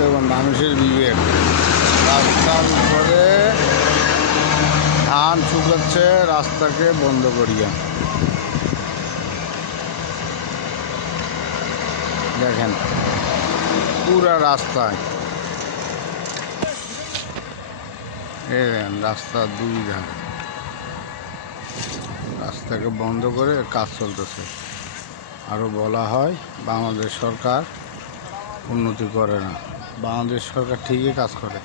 দেখুন মানুষের বিবেক। রাস্তার উপরে ধান শুকাচ্ছে, রাস্তাকে বন্ধ করিয়া। দেখেন, পুরা রাস্তায়। রাস্তার দুই ধান রাস্তাকে বন্ধ করে কাজ চলতেছে। আরও বলা হয়, বাংলাদেশ সরকার উন্নতি করে না। বাংলাদেশ সরকার ঠিকই কাজ করে।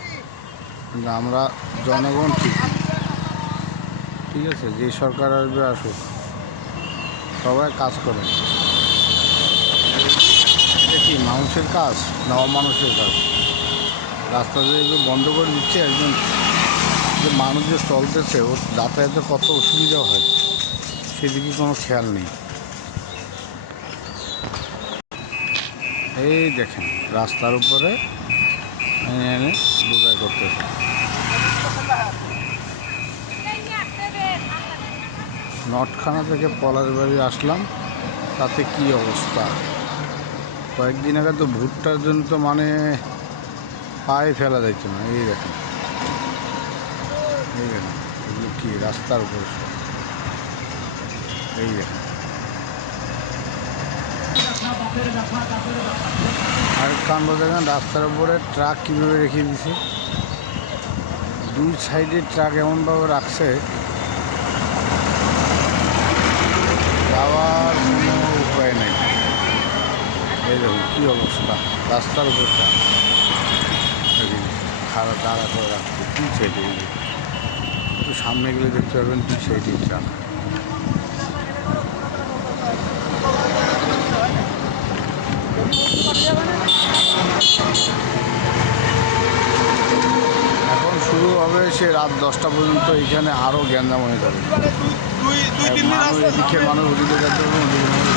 কিন্তু আমরা জনগণ ঠিক। ঠিক আছে, যে সরকার আসবে, আসুক। সবাই কাজ করে। এটা কি মানুষের কাজ না মানুষের কাজ? রাস্তা যে বন্ধ করে দিচ্ছে একজন যে মানুষ যে চলতেছে, ওর যাতায়াতে কত অসুবিধা হয়, সেদিকে কোনো খেয়াল নেই। এই দেখেন, রাস্তার উপরে বোঝাই করতেছে। নটখানা থেকে পলার বাড়ি আসলাম, তাতে কি অবস্থা? কয়েকদিন আগে তো ভুট্টার জন্য তো মানে পায়ে ফেলা যাইত না, এই দেখেন। এই দেখেন, এগুলো কি রাস্তার উপর? এই দেখেন। আর কাণ্ড দেখেন রাস্তার উপরে ট্রাক কীভাবে রেখে দিছে? দুই সাইডে ট্রাক এমনভাবে রাখছে। যাওয়ার কোনো উপায় নেই। এই দেখুন, কী অবস্থা? রাস্তার উপর ট্রাক খাড়া, দাঁড়া করে রাখছে। দুই সাইডে একটু সামনে গেলে দেখতে পারবেন, দুই সাইডে ট্রাক এখন হবে সে রাত দশটা পর্যন্ত এখানে আরও গ্যাঞ্জাম হয়ে যাবে। মানুষ এদিকের মানুষ ওদিকে যেতে পারবে